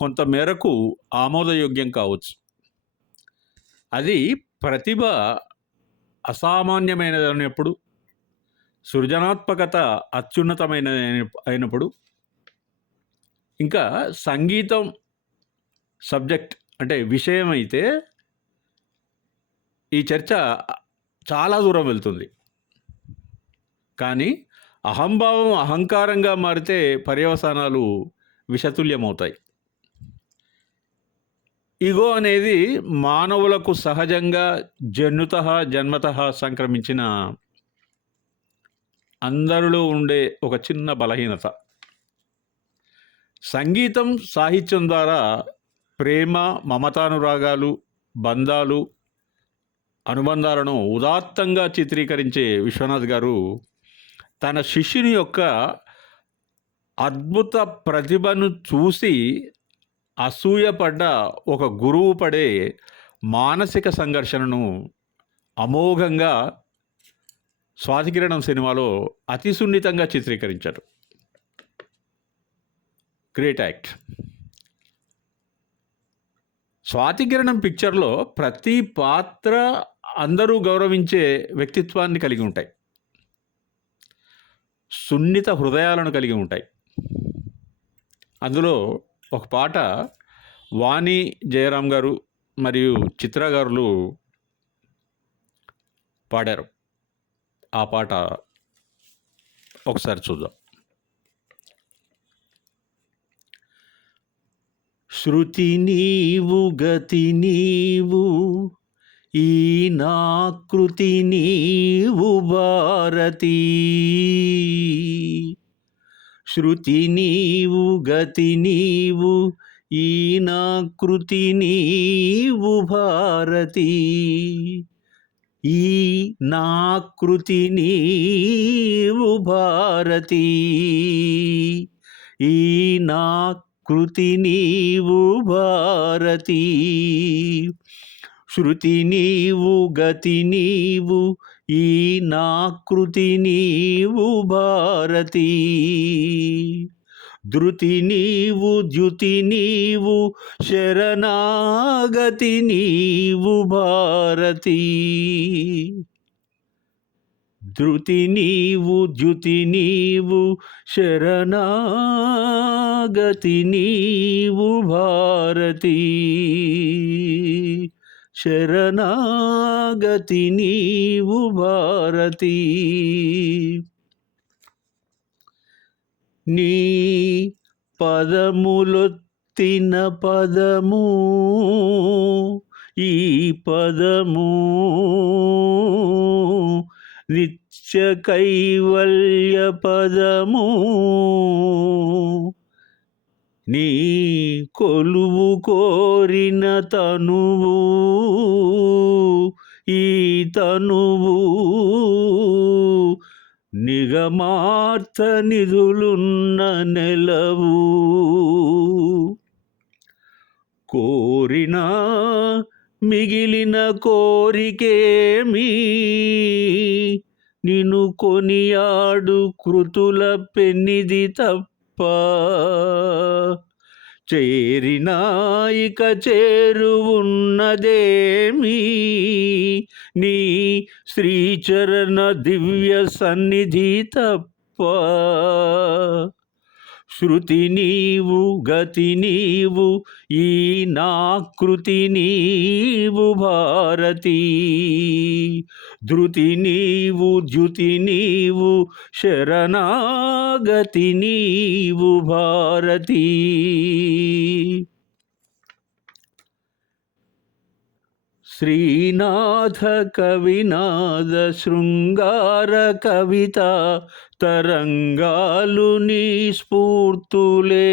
కొంత మేరకు ఆమోదయోగ్యం కావచ్చు. అది ప్రతిభ అసామాన్యమైనదైనప్పుడు సృజనాత్మకత అత్యున్నతమైన అయినప్పుడు? ఇంకా సంగీతం సబ్జెక్ట్ అంటే విషయం అయితే ఈ చర్చ చాలా దూరం వెళ్తుంది. కానీ అహంభావం అహంకారంగా మారితే పర్యవసానాలు విషతుల్యమవుతాయి. ఇగో అనేది మానవులకు సహజంగా జన్యుత జన్మత సంక్రమించిన అందరిలో ఉండే ఒక చిన్న బలహీనత. సంగీతం సాహిత్యం ద్వారా ప్రేమ మమతానురాగాలు బంధాలు అనుబంధాలను ఉదాత్తంగా చిత్రీకరించే విశ్వనాథ్ గారు తన శిష్యుని యొక్క అద్భుత ప్రతిభను చూసి అసూయపడ్డ ఒక గురువు పడే మానసిక సంఘర్షణను అమోఘంగా స్వాతికిరణం సినిమాలో అతి సున్నితంగా చిత్రీకరించారు గ్రేట్ యాక్ట్ స్వాతికిరణం పిక్చర్లో ప్రతి పాత్ర అందరూ గౌరవించే వ్యక్తిత్వాన్ని కలిగి ఉంటాయి. సున్నిత హృదయాలను కలిగి ఉంటాయి. అందులో ఒక పాట వాణి జయరాం గారు మరియు చిత్ర గారులు పాడారు. ఆ పాట ఒకసారి చూద్దాం. శృతి నీవు గతి నీవు ఈ నాకృతి నీవు భారతీ. శృతి నీవు గతి నీవు ఈనాకృతి నీవు భారతి. ఈ నాకృతి నీవు భారతి. ఈ నాకృతి నీవు భారతి. శృతి నీవు గతి నీవు ఈ నాకృతి నీవు భారతి. ధృతి నీవు ద్యుతి నీవు శరణాగతి నీవు భారతి. ధృతి నీవు ద్యుతి నీవు శరణాగతి నీవు భారతీ. శరణాగతి నీవు భారతి. నీ పదములొత్తిన పదము ఈ పదము నిత్య కైవల్య పదము. నీ కొలువు కోరిన తనువు ఈ తనువు నిగమార్థ నిధులున్న నెలవు. కోరిన మిగిలిన కోరికేమీ నిన్ను కొనియాడు కృతుల పెన్నిది తప్ప చేరినాయిక ఇక చేరువున్నదేమి? నీ శ్రీచరణ దివ్య సన్నిధి తప్ప శృతి నీవు గతి నీవు ఈ నాకృతి నీవు భారతి. ధృతి నీవు ద్యుతి నీవు శరణాగతి నీవు భారతీ. శ్రీనాథ కవినాద శృంగార కవిత తరంగాలు నీ స్ఫూర్తులే.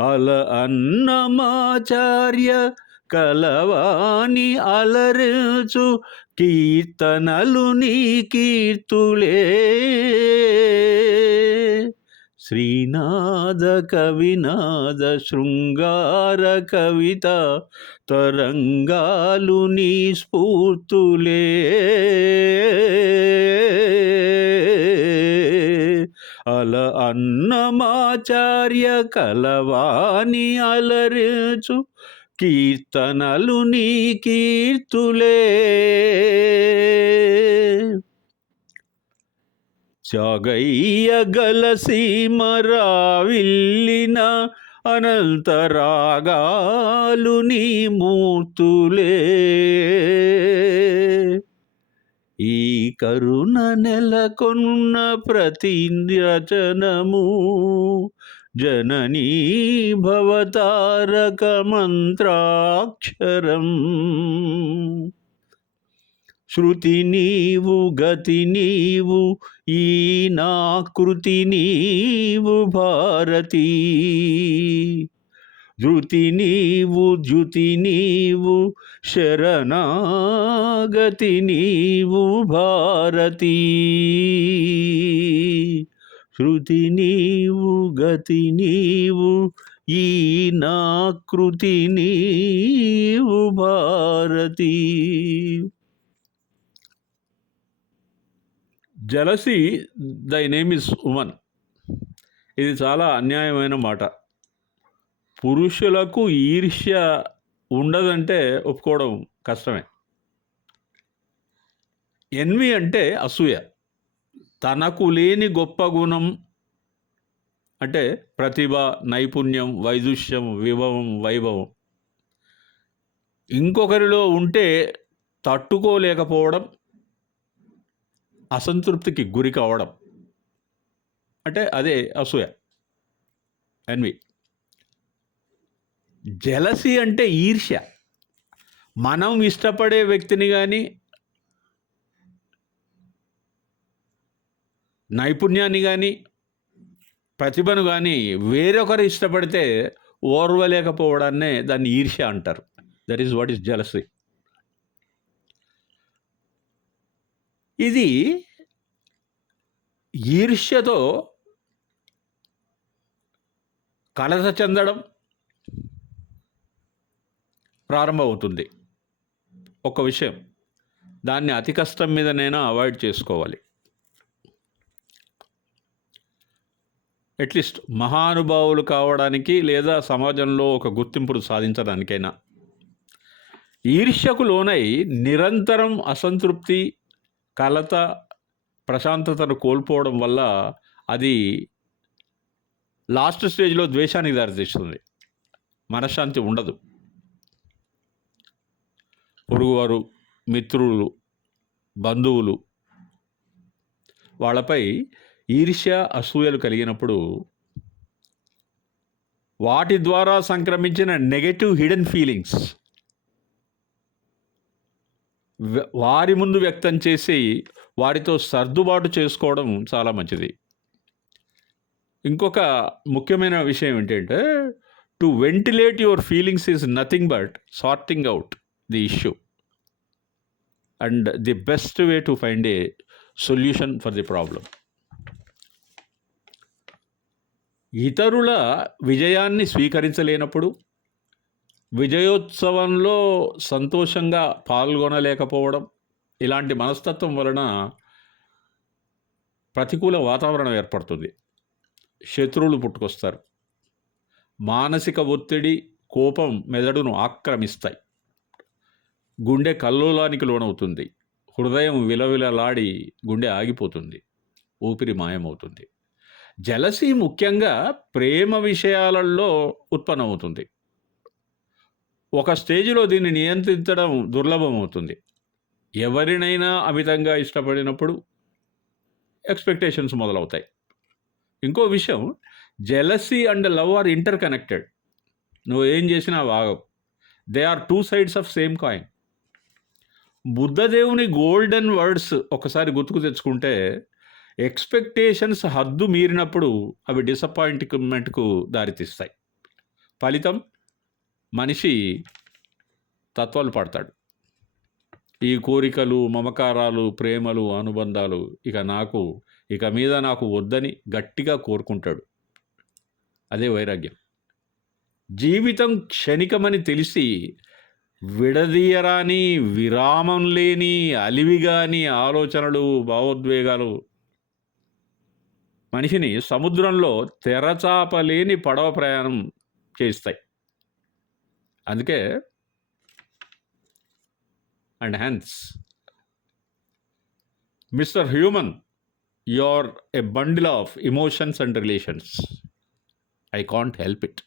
అల అన్నమాచార్య కలవాణి అలరుచు కీర్తనలు నీ కీర్తులే. శ్రీనాద కవినాద శృంగార కవిత తరంగాలు నీ స్ఫూర్తులే. అల అన్నమాచార్య కలవాణి అలరించు కీర్తనలు నీ కీర్తులే. జాగయ్య గలసీమరావిల్లిన అనంతరాగాలు నీ మూర్తులే ఈ కరుణ నెలకొన్న ప్రతి రచనము జననీ భవతారక మంత్రాక్షరం శృతి నీవు గతి నీవు ఈ నాకృతి నీవు భారతి. ధృతి నీవు జ్యుతి నీవు శరణాగతి నీవు భారతి. శృతి నీవు గతి నీవు ఈ నాకృతి నీవు Bharati. Jealousy thy name is woman ఇది చాలా అన్యాయమైన మాట. పురుషులకు ఈర్ష్య ఉండదంటే ఒప్పుకోవడం కష్టమే. ఎన్వి అంటే అసూయ. తనకు లేని గొప్ప గుణం అంటే ప్రతిభ నైపుణ్యం వైదుష్యం విభవం వైభవం. ఇంకొకరిలో ఉంటే తట్టుకోలేకపోవడం అసంతృప్తికి గురి కావడం. అంటే అదే అసూయ. ఎన్వి? జలసి అంటే ఈర్ష్య. మనం ఇష్టపడే వ్యక్తిని కానీ నైపుణ్యాన్ని కానీ ప్రతిభను కానీ వేరొకరు ఇష్టపడితే ఓర్వలేకపోవడాన్నే దాన్ని ఈర్ష్య అంటారు. That is what is jealousy ఇది ఈర్ష్యతో కలత చెందడం ప్రారంభమవుతుంది. ఒక విషయం దాన్ని అతి కష్టం మీదనైనా అవాయిడ్ చేసుకోవాలి. అట్లీస్ట్ మహానుభావులు కావడానికి లేదా సమాజంలో ఒక గుర్తింపును సాధించడానికైనా. ఈర్ష్యకు లోనై నిరంతరం అసంతృప్తి కలత ప్రశాంతతను కోల్పోవడం వల్ల అది లాస్ట్ స్టేజ్లో ద్వేషానికి దారితీస్తుంది. మనశ్శాంతి ఉండదు. పొరుగువారు మిత్రులు బంధువులు వాళ్ళపై ఈర్ష్య అసూయలు కలిగినప్పుడు వాటి ద్వారా సంక్రమించిన నెగటివ్ హిడెన్ ఫీలింగ్స్ వారి ముందు వ్యక్తం చేసి వారితో సర్దుబాటు చేసుకోవడం చాలా మంచిది. ఇంకొక ముఖ్యమైన విషయం ఏంటంటే to ventilate your feelings is nothing but sorting out the issue and the best way to find a solution for the problem ఇతరుల విజయాన్ని స్వీకరించలేనప్పుడు విజయోత్సవంలో సంతోషంగా పాల్గొనలేకపోవడం ఇలాంటి మనస్తత్వం వలన ప్రతికూల వాతావరణం ఏర్పడుతుంది. శత్రువులు పుట్టుకొస్తారు. మానసిక ఒత్తిడి కోపం మెదడును ఆక్రమిస్తాయి. గుండె కల్లోలానికి లోనవుతుంది. హృదయం విలవిలలాడి గుండె ఆగిపోతుంది. ఊపిరి మాయమవుతుంది. జలసి ముఖ్యంగా ప్రేమ విషయాలలో ఉత్పన్నమవుతుంది. ఒక స్టేజిలో దీన్ని నియంత్రించడం దుర్లభం అవుతుంది ఎవరినైనా అమితంగా ఇష్టపడినప్పుడు ఎక్స్పెక్టేషన్స్ మొదలవుతాయి. ఇంకో విషయం jealousy and love are interconnected నువ్వు ఏం చేసినా వాగవు they are two sides of same coin. బుద్ధదేవుని golden words ఒకసారి గుర్తుకు తెచ్చుకుంటే ఎక్స్పెక్టేషన్స్ హద్దు మీరినప్పుడు అవి డిసప్పాయింట్మెంట్కు దారితీస్తాయి. ఫలితం మనిషి తత్వాలు పడతాడు. ఈ కోరికలు మమకారాలు ప్రేమలు అనుబంధాలు ఇక నాకు ఇక మీద నాకు వద్దని గట్టిగా కోరుకుంటాడు. అదే వైరాగ్యం. జీవితం క్షణికమని తెలిసి విడదీయరాని విరామం లేని అలివిగాని ఆలోచనలు భావోద్వేగాలు మనిషిని సముద్రంలో తెరచాపలేని పడవ ప్రయాణం చేస్తాయి అందుకే and hence mister human you are a bundle of emotions and relations. I can't help it.